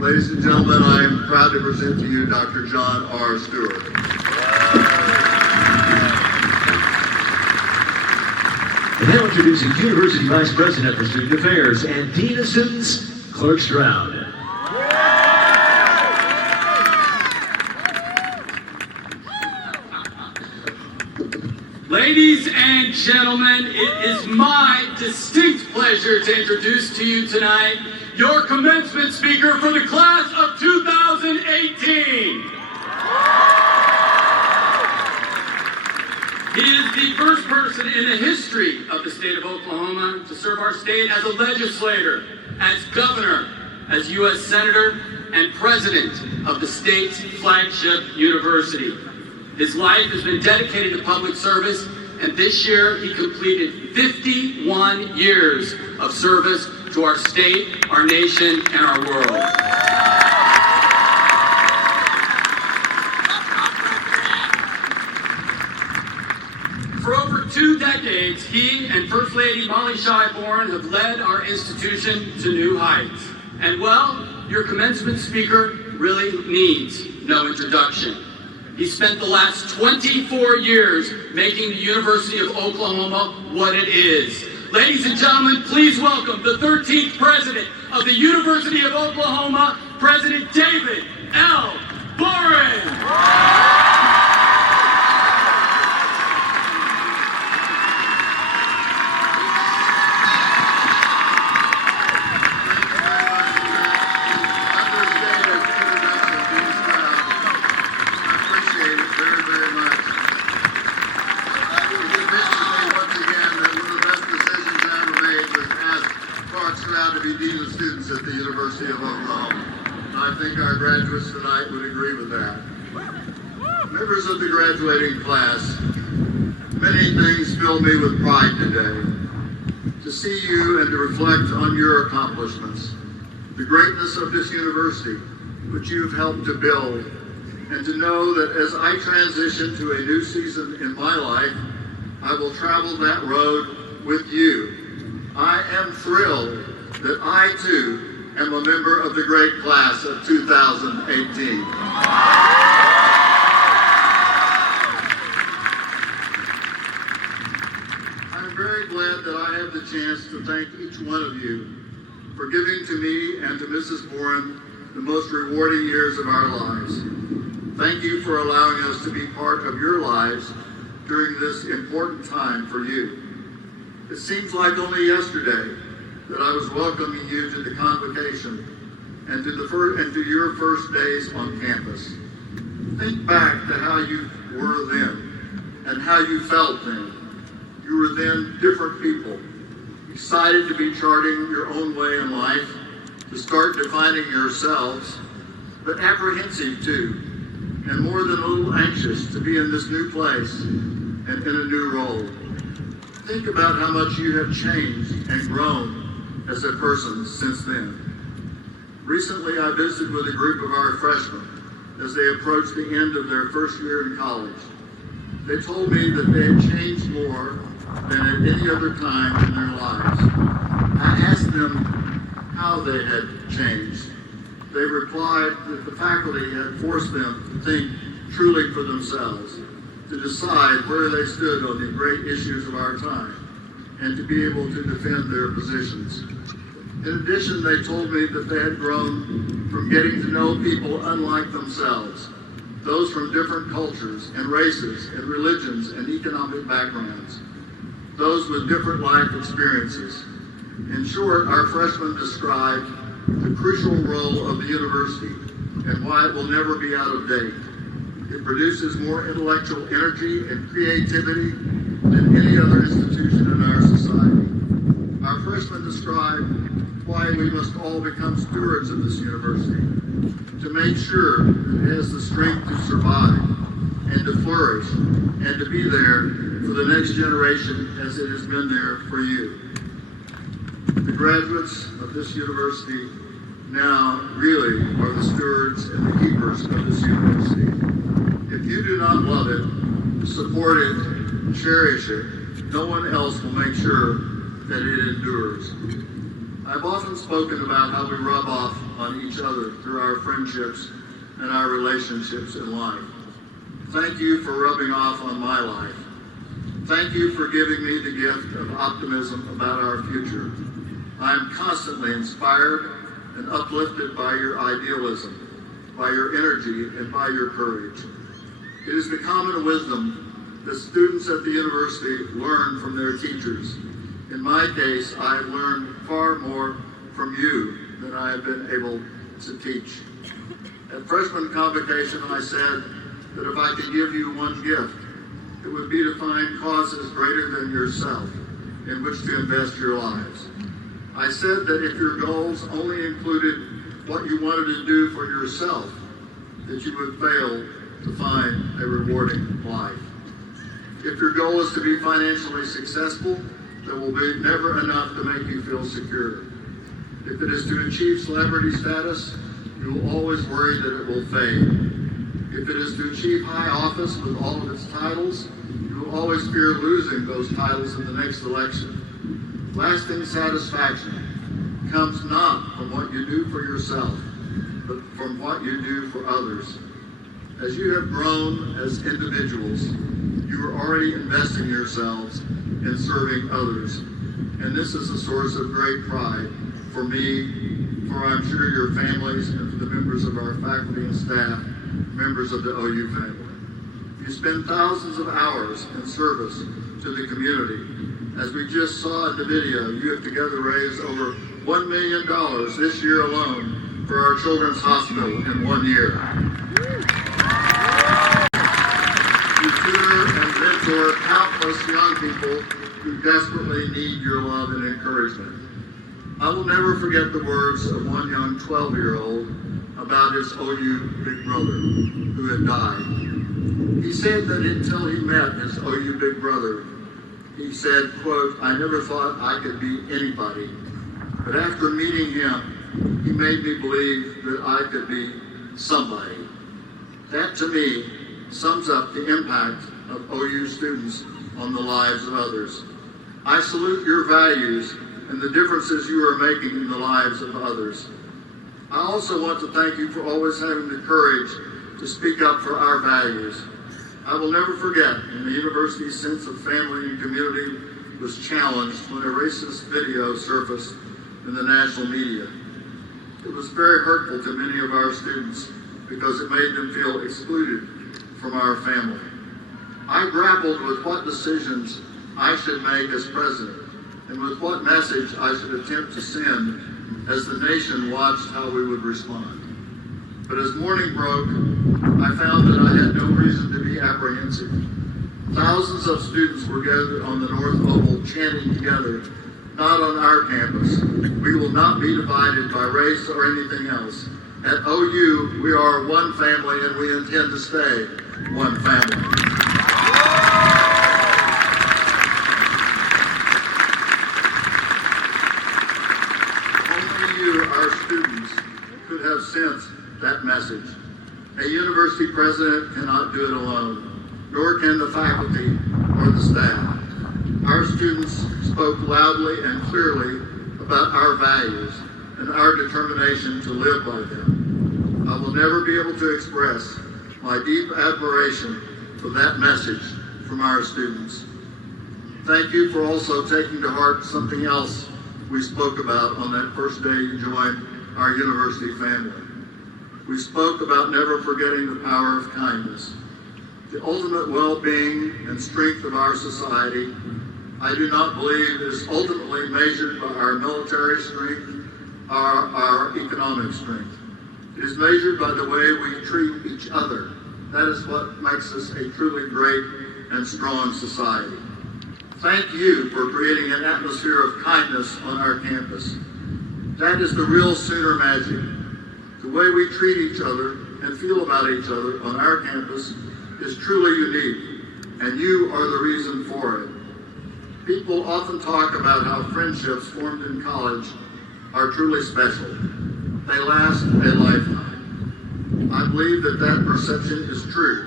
Ladies and gentlemen, I am proud to present to you Dr. John R. Stewart. And now introducing University Vice President for Student Affairs and Dean of Students, Clark Stroud. Ladies and gentlemen, it is my distinct pleasure to introduce to you tonight your commencement speaker for the class of 2018. He is the first person in the history of the state of Oklahoma to serve our state as a legislator, as governor, as U.S. Senator, and president of the state's flagship university. His life has been dedicated to public service, and this year he completed 51 years of service to our state, our nation, and our world. For over 2 decades, he and First Lady Molly Boren have led our institution to new heights. And well, your commencement speaker really needs no introduction. He spent the last 24 years making the University of Oklahoma what it is. Ladies and gentlemen, please welcome the 13th president of the University of Oklahoma, President David L. Boren. To be Dean of Students at the University of Oklahoma. And I think our graduates tonight would agree with that. Members of the graduating class, many things fill me with pride today. To see you and to reflect on your accomplishments, the greatness of this university, which you've helped to build, and to know that as I transition to a new season in my life, I will travel that road with you. I am thrilled that I, too, am a member of the great class of 2018. I'm very glad that I have the chance to thank each one of you for giving to me and to Mrs. Boren the most rewarding years of our lives. Thank you for allowing us to be part of your lives during this important time for you. It seems like only yesterday that I was welcoming you to the convocation and to your first days on campus. Think back to how you were then and how you felt then. You were then different people, excited to be charting your own way in life, to start defining yourselves, but apprehensive too, and more than a little anxious to be in this new place and in a new role. Think about how much you have changed and grown as a person since then. Recently, I visited with a group of our freshmen as they approached the end of their first year in college. They told me that they had changed more than at any other time in their lives. I asked them how they had changed. They replied that the faculty had forced them to think truly for themselves, to decide where they stood on the great issues of our time, and to be able to defend their positions. In addition, they told me that they had grown from getting to know people unlike themselves, those from different cultures and races and religions and economic backgrounds, those with different life experiences. In short, our freshmen described the crucial role of the university and why it will never be out of date. It produces more intellectual energy and creativity than any other institution in our society. Our freshmen described why we must all become stewards of this university, to make sure it has the strength to survive and to flourish and to be there for the next generation as it has been there for you. The graduates of this university now really are the stewards and the keepers of this university. If you do not love it, support it, cherish it, no one else will make sure that it endures. I've often spoken about how we rub off on each other through our friendships and our relationships in life. Thank you for rubbing off on my life. Thank you for giving me the gift of optimism about our future. I am constantly inspired and uplifted by your idealism, by your energy, and by your courage. It is the common wisdom that students at the university learn from their teachers. In my case, I have learned far more from you than I have been able to teach. At freshman convocation, I said that if I could give you one gift, it would be to find causes greater than yourself in which to invest your lives. I said that if your goals only included what you wanted to do for yourself, that you would fail to find a rewarding life. If your goal is to be financially successful, there will be never enough to make you feel secure. If it is to achieve celebrity status, you will always worry that it will fade. If it is to achieve high office with all of its titles, you will always fear losing those titles in the next election. Lasting satisfaction comes not from what you do for yourself, but from what you do for others. As you have grown as individuals, you are already investing yourselves in serving others. And this is a source of great pride for me, for I'm sure your families, and for the members of our faculty and staff, members of the OU family. You spend thousands of hours in service to the community. As we just saw in the video, you have together raised over $1 million this year alone for our children's hospital in 1 year. You tutor and mentor countless young people who desperately need your love and encouragement. I will never forget the words of one young 12-year-old about his OU big brother who had died. He said that until he met his OU big brother, he said, quote, "I never thought I could be anybody. But after meeting him, he made me believe that I could be somebody." That, to me, sums up the impact of OU students on the lives of others. I salute your values and the differences you are making in the lives of others. I also want to thank you for always having the courage to speak up for our values. I will never forget when the university's sense of family and community was challenged when a racist video surfaced in the national media. It was very hurtful to many of our students because it made them feel excluded from our family. I grappled with what decisions I should make as president and with what message I should attempt to send as the nation watched how we would respond. But as morning broke, I found that I had no reason to be apprehensive. Thousands of students were gathered on the North Oval chanting together, "Not on our campus. We will not be divided by race or anything else. At OU, we are one family and we intend to stay one family." Only you, our students, could have sensed that message. A university president cannot do it alone, nor can the faculty or the staff. Our students spoke loudly and clearly about our values and our determination to live by them. I will never be able to express my deep admiration for that message from our students. Thank you for also taking to heart something else we spoke about on that first day you joined our university family. We spoke about never forgetting the power of kindness. The ultimate well-being and strength of our society, I do not believe is ultimately measured by our military strength or our economic strength. It is measured by the way we treat each other. That is what makes us a truly great and strong society. Thank you for creating an atmosphere of kindness on our campus. That is the real Sooner magic. The way we treat each other and feel about each other on our campus is truly unique, and you are the reason for it. People often talk about how friendships formed in college are truly special. They last a lifetime. I believe that that perception is true.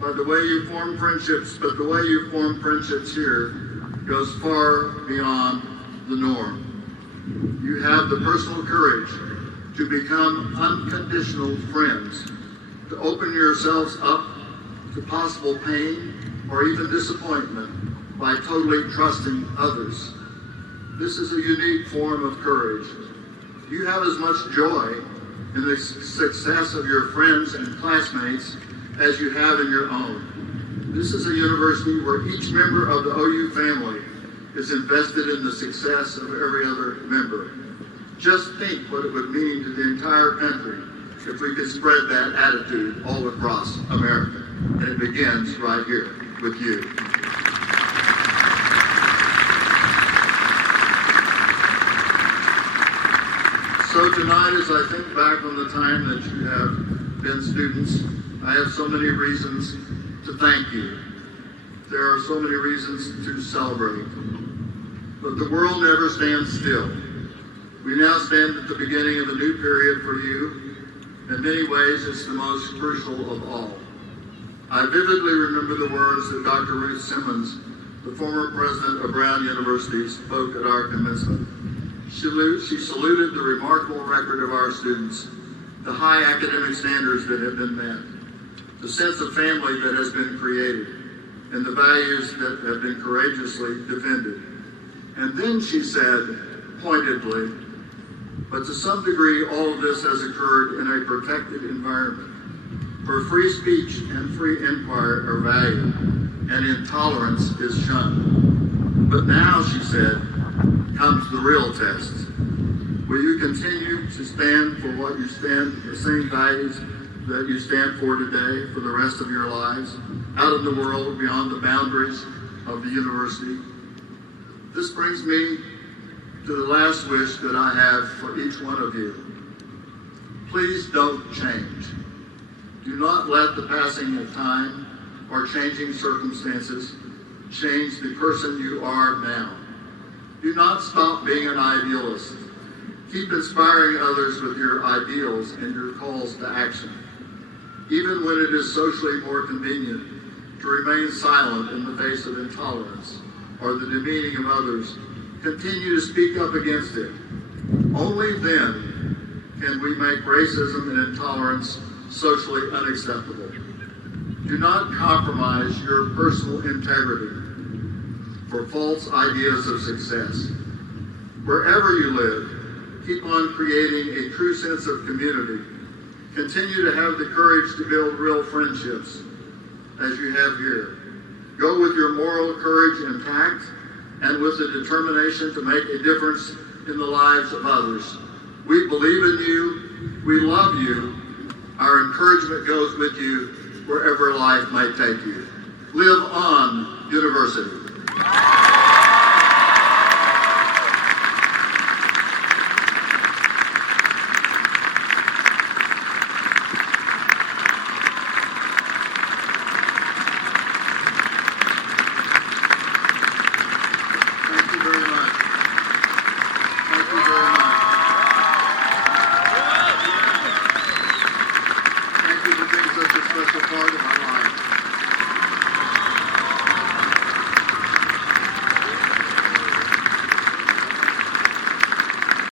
But the way you form friendships here goes far beyond the norm. You have the personal courage to become unconditional friends, to open yourselves up to possible pain or even disappointment by totally trusting others. This is a unique form of courage. You have as much joy in the success of your friends and classmates as you have in your own. This is a university where each member of the OU family is invested in the success of every other member. Just think what it would mean to the entire country if we could spread that attitude all across America. And it begins right here with you. So tonight, as I think back on the time that you have been students, I have so many reasons to thank you. There are so many reasons to celebrate. But the world never stands still. We now stand at the beginning of a new period for you. In many ways, it's the most crucial of all. I vividly remember the words that Dr. Ruth Simmons, the former president of Brown University, spoke at our commencement. She saluted the remarkable record of our students, the high academic standards that have been met, the sense of family that has been created, and the values that have been courageously defended. And then she said, pointedly, but to some degree all of this has occurred in a protected environment, where free speech and free inquiry are valued, and intolerance is shunned. But now, she said, comes the real test. Will you continue to stand for what you stand, the same values that you stand for today for the rest of your lives, out in the world beyond the boundaries of the university? This brings me to the last wish that I have for each one of you. Please don't change. Do not let the passing of time or changing circumstances change the person you are now. Do not stop being an idealist. Keep inspiring others with your ideals and your calls to action. Even when it is socially more convenient to remain silent in the face of intolerance or the demeaning of others, continue to speak up against it. Only then can we make racism and intolerance socially unacceptable. Do not compromise your personal integrity for false ideas of success. Wherever you live, keep on creating a true sense of community. Continue to have the courage to build real friendships, as you have here. Go with your moral courage intact and with the determination to make a difference in the lives of others. We believe in you. We love you. Our encouragement goes with you wherever life may take you. Live on, University.